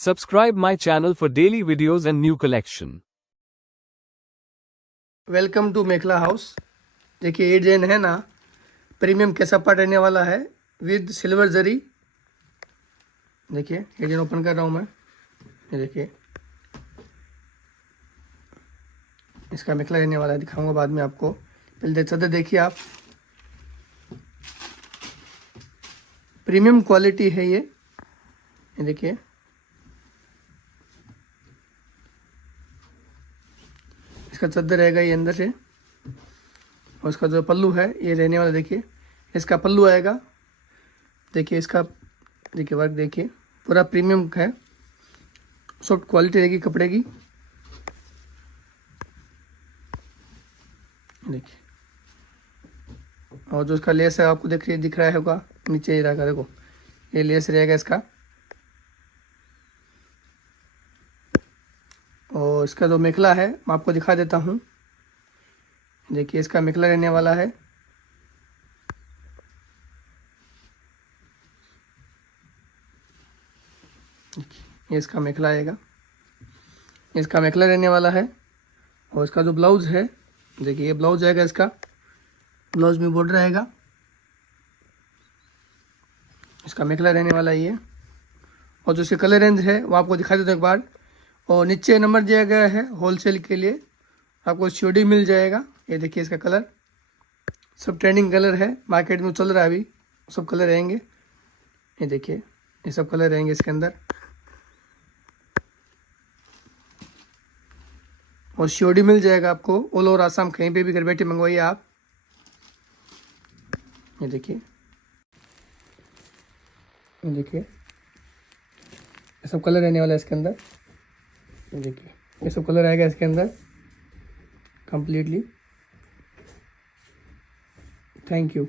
Subscribe my channel for daily videos and new collection. Welcome to Mekhla house. देखिए ये design है ना, premium कैसा पार्ट रहने वाला है विद सिल्वर जरी। देखिए ये डिजाइन ओपन कर रहा हूँ मैं। ये देखिए इसका मेखला रहने वाला है, दिखाऊंगा बाद में आपको। पहले सदर देखिए आप, प्रीमियम क्वालिटी है ये देखिए। इसका चद्दर रहेगा ये अंदर से, और इसका जो पल्लू है ये रहने वाला। देखिए इसका पल्लू आएगा, देखिए इसका, देखिए वर्क देखिए पूरा प्रीमियम है, सॉफ्ट क्वालिटी रहेगी कपड़े की। देखिए और जो इसका लेस है आपको दिख रहा होगा नीचे ही रहेगा। देखो ये लेस रहेगा इसका, और इसका जो मेखला है मैं आपको दिखा देता हूँ। देखिए इसका मेखला रहने वाला है। ये इसका मेखला आएगा, इसका मेखला रहने वाला है। और इसका जो ब्लाउज है, देखिए ये ब्लाउज आएगा इसका, ब्लाउज में बॉर्डर आएगा। इसका मेखला रहने वाला है ये। और जो इसके कलर रेंज है वो आपको दिखा देता हूँ एक बार। और नीचे नंबर दिया गया है होलसेल के लिए, आपको सीओडी मिल जाएगा। ये देखिए इसका कलर, सब ट्रेंडिंग कलर है, मार्केट में चल रहा है अभी, सब कलर रहेंगे। ये देखिए ये सब कलर रहेंगे इसके अंदर। और सीओडी मिल जाएगा आपको ऑल ओवर आसाम, कहीं पे भी घर बैठे मंगवाइए आप। ये देखिए, ये देखिए ये सब कलर रहने वाला है इसके अंदर। ये देखिए ये सब कलर आएगा इसके अंदर कंप्लीटली। Thank you.